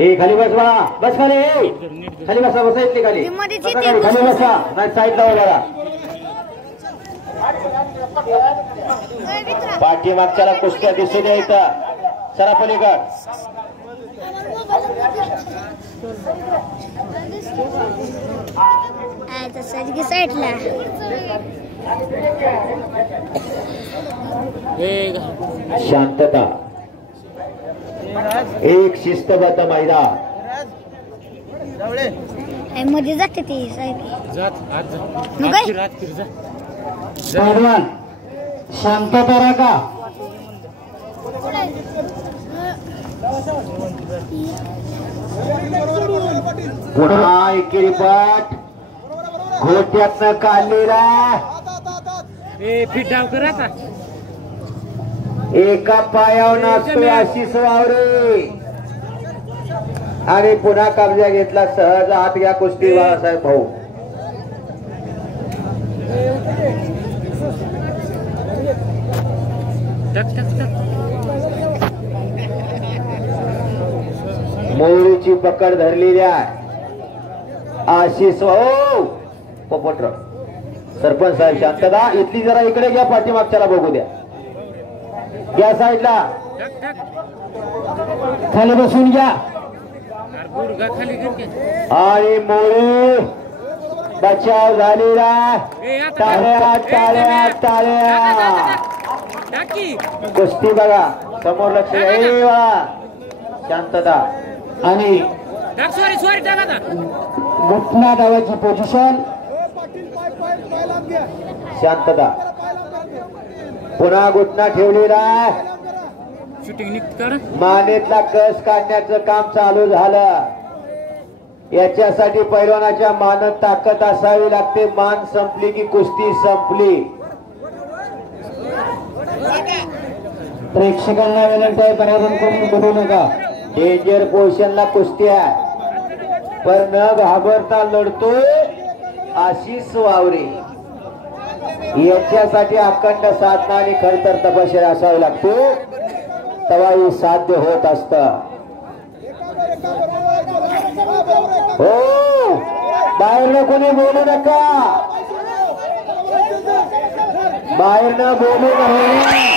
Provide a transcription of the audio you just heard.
ए खाली बस बा, बस खाली, खाली बसा, बसा इथली खाली, खाली बसा, नाही साईड लावा जरा. पाठीमागच्याला कुस्त्या दिसू द्या इथं. सरा पलीकड. शांतता, एक शिस्तबद्ध मैदान. मध्ये जाते ती शांतता राखा. पुन्हा एकेरी पाठ घोट्यातनं काढलेला. एका पायावर नाचतोय आशिष वावरे आणि पुन्हा कब्जा घेतला. सहज हात घ्या कुस्ती बाळासाहेब भाऊ. मोरीची पकड धरलेल्या आशिष भाऊ. पोपटराव सरपंच साहेब शांतता. इथली जरा इकडे घ्या, पाठीमागच्याला बघू द्या. या साईडला खाली बसून घ्या. आणि मोळी बचाव झालेला. टाळ्या टाळ्या टाळ्या. कुस्ती बघा, समोर लक्ष द्या. शांतता आणि घुटना डावाची पोझिशन. शांतता. पुन्हा घुटना ठेवलेला. मानेतला कस काढण्याचं काम चालू झालं. याच्यासाठी पैलवानाच्या मानात ताकद असावी लागते. मान संपली की कुस्ती संपली. प्रेक्षकांना विनंती आहे, पराभूत करून बघू नका. डेंजर पोझिशनला कुस्ती आहे, पण न घाबरता लढतोय आशिष वावरे. याच्यासाठी अखंड साधना आणि खरतर तपश्चर्या असावी लागते, तेव्हा हे साध्य होत असत. हो, बाहेरनं कोणी बोलू नका, बाहेरनं बोलू नये.